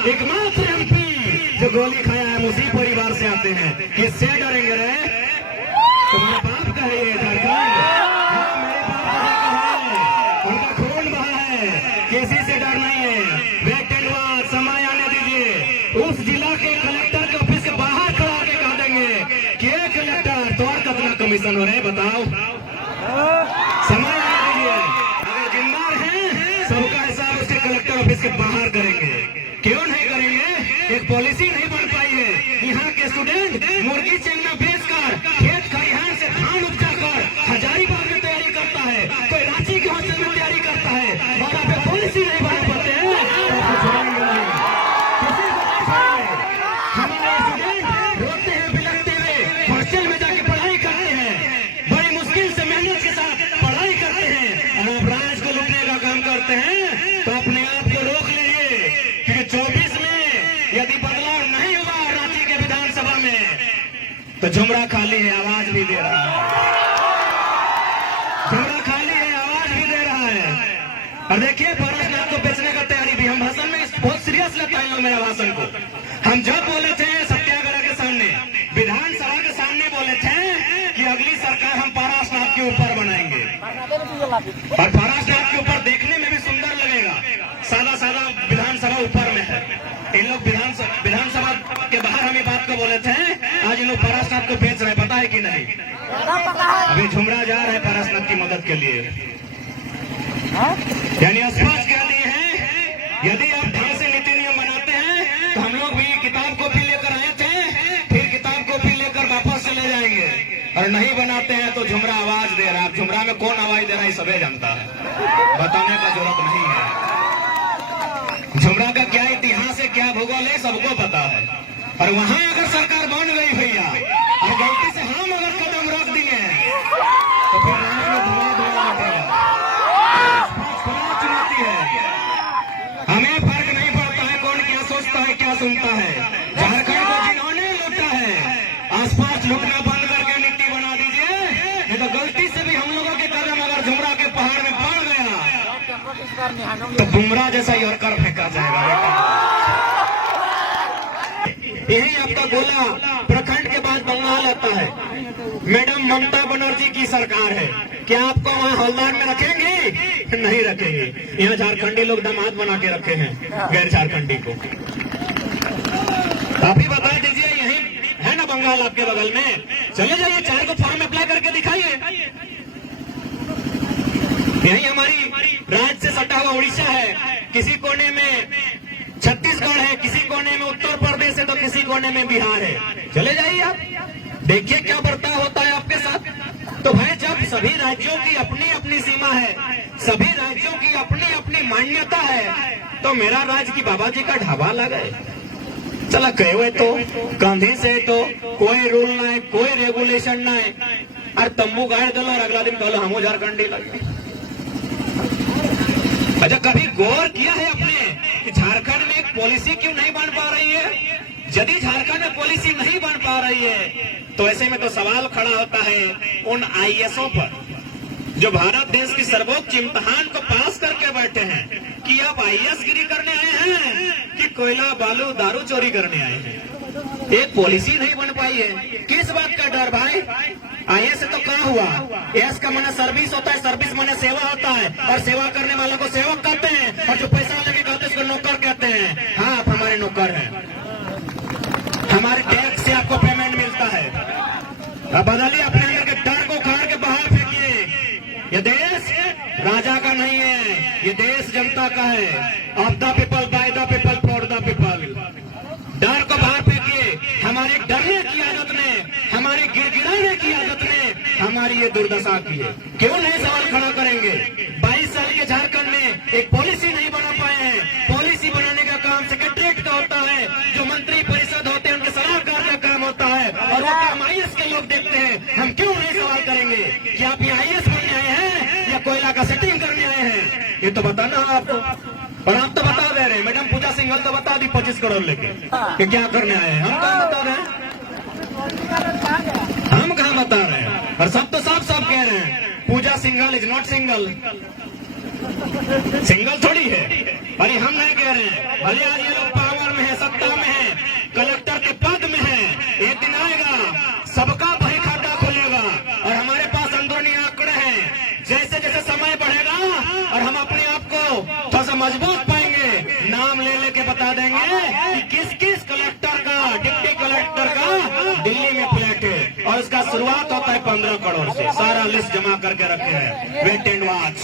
एकमात्र एमपी जो गोली खाया है उसी परिवार से आते हैं। किससे डरेंगे रे? तुम्हारे बाप का है ये झारखंड, मेरे बाप का है, उनका खून बहा है, किसी से डर नहीं है। वेटेनवा समय आने दीजिए, उस जिला के कलेक्टर के ऑफिस के बाहर खड़ा के कह देंगे कि कलेक्टर तो और कितना कमीशन हो रहे बताओ। समय आने दीजिए, अगर जिम्मेदार हैं सबका हिसाब उसके कलेक्टर ऑफिस के बाहर करेंगे। क्यों नहीं करेंगे? एक पॉलिसी नहीं बन पाई है। यहाँ के स्टूडेंट मुर्गी चंगा बेचकर खेत खलिहान से धान उपजा कर हजारीबाग में तैयारी करता है, कोई रांची के हॉस्टल में तैयारी करता है। वहाँ पे पॉलिसी नहीं बन पाते हैं, हमारे स्टूडेंट रोते हैं बिलखते हुए हॉस्टल में जाके पढ़ाई करते हैं, बड़ी मुश्किल से मेहनत के साथ पढ़ाई करते हैं। और आप राज को लूटने का काम करते हैं तो अपने आप को रोक लीजिए, क्योंकि 24 में यदि बदलाव नहीं हुआ रांची के विधानसभा में तो झुमरा खाली है, आवाज भी दे रहा है। झुमरा खाली है, आवाज भी दे रहा है। और देखिए पारसनाथ को बेचने का तैयारी भी, हम भाषण में बहुत सीरियस लेता है मेरा भाषण को। हम जब बोले थे सत्याग्रह के सामने, विधानसभा के सामने बोले थे कि अगली सरकार हम पारसनाथ के ऊपर बनाएंगे, और पारसनाथ के ऊपर देखने में भी सुंदर लगेगा। सादा सादा विधानसभा ऊपर में है, इन लोग विधानसभा के बाहर हम ये बात को बोले थे, आज इन लोग पारसनाथ को बेच रहे हैं, पता है कि नहीं? अभी झुमरा जा रहे हैं पारसनाथ की मदद के लिए। यानी स्पष्ट कह दिए हैं, यदि आप ढंग से नीति नियम बनाते हैं तो हम लोग भी किताब कॉपी लेकर आए थे, फिर किताब कॉपी लेकर वापस चले जाएंगे। और नहीं बनाते हैं तो झुमरा आवाज दे रहा है। झुमरा में कौन आवाज दे रहा है सभी जानता है, बताने का जरूरत नहीं है। झुमरा का क्या इतिहास है, क्या भूगोल है, सबको पता है। और वहां अगर सरकार बन गई भैया और गलती से हम अगर कदम रख दिए तो फिर धुआं उठेगा। चुनौती है, हमें फर्क नहीं पड़ता है कौन क्या सोचता है क्या सुनता है। झारखंड को जिन्होंने लूटा है आसपास लूटना बंद करके नीति बना दीजिए, नहीं तो गलती से भी हम लोगों के कदम अगर झुमरा के पहाड़ में पड़ गया तो बुमराह जैसा ही और कर फेंका जाएगा। यही आपका गोला प्रखंड के बाद बंगाल आता है। मैडम ममता बनर्जी की सरकार है, क्या आपको वहाँ हवलदार में रखेंगे? नहीं रखेंगे। यहाँ झारखंडी लोग दामाद बना के रखे हैं गैर झारखंडी को। आप ही बता दीजिए, यही है ना बंगाल आपके बगल में? चले जाइए, चार को फॉर्म अप्लाई करके दिखाइए। यही हमारी राज्य से सटा हुआ उड़ीसा है, किसी कोने में छत्तीसगढ़ है, किसी कोने में उत्तर प्रदेश है, तो किसी कोने में बिहार है। चले जाइए आप, देखिए क्या बर्ताव होता है आपके साथ। तो भाई जब सभी राज्यों की अपनी अपनी सीमा है, सभी राज्यों की अपनी अपनी मान्यता है, तो मेरा राज्य की बाबा जी का ढाबा लगा है। चला कहे हुए तो गांधी से तो कोई रूल ना है, कोई रेगुलेशन ना है, और तंबू गाड़ दो और अगला दिन कहलो हम झारखंडी लगे। अच्छा कभी गौर किया है अपने कि झारखंड में एक पॉलिसी क्यों नहीं बन पा रही है? यदि झारखंड में पॉलिसी नहीं बन पा रही है तो ऐसे में तो सवाल खड़ा होता है उन आईएएसओं पर जो भारत देश की सर्वोच्च इम्तिहान को पास करके बैठे हैं कि आप आईएएस गिरी करने आए हैं कि कोयला बालू दारू चोरी करने आए हैं। एक पॉलिसी नहीं बन पाई है, किस बात का डर भाई? आईएएस से तो क्या हुआ? एस का माने सर्विस होता है, सर्विस माने सेवा होता है, और सेवा करने वालों को सेवक कहते हैं, और जो पैसा लेके कहते हैं उसको नौकर कहते हैं। हाँ आप हमारे नौकर हैं, हमारे टैक्स से आपको पेमेंट मिलता है। अब बदलिए अपने अंदर के डर को उखाड़ के बाहर फेंकिए। ये देश राजा का नहीं है, ये देश जनता का है। Of the people, by the people, for the people. डर को बाहर फेंकिए। हमारे डरने की आदत ने, हमारे गिड़गिड़ाने की आदत ने हमारी ये दुर्दशा की है। क्यों नहीं सवाल खड़ा करेंगे? 22 साल के झारखंड में एक पॉलिसी नहीं बना पाए हैं। पॉलिसी बनाने का काम सेक्रेटरीट का होता है, जो मंत्री परिषद होते हैं उनके सलाहकार का काम होता है, और वो काम आईएएस के लोग देखते हैं। हम क्यों नहीं सवाल करेंगे कि आप ये आईएएस बनने आए हैं या कोयला का सेटिंग करने आए हैं? ये तो बताना आपको, और आप तो बता दे रहे हैं। मैडम पूजा सिंघल तो बता दी 25 करोड़ लेके कि क्या करने आए हैं। हम कहाँ बता रहे हैं? हम कहाँ बता रहे हैं? और सब तो साफ साफ कह रहे हैं Pooja Singhal is not single. Single थोड़ी है, अरे हम नहीं कह रहे हैं। भले आज ये लोग पावर नाम ले लेके बता देंगे कि किस किस कलेक्टर का, डिप्टी कलेक्टर का दिल्ली में फ्लैट है, और उसका शुरुआत होता है 15 करोड़ से। सारा लिस्ट जमा करके रखे हैं, वेट एंड वॉच।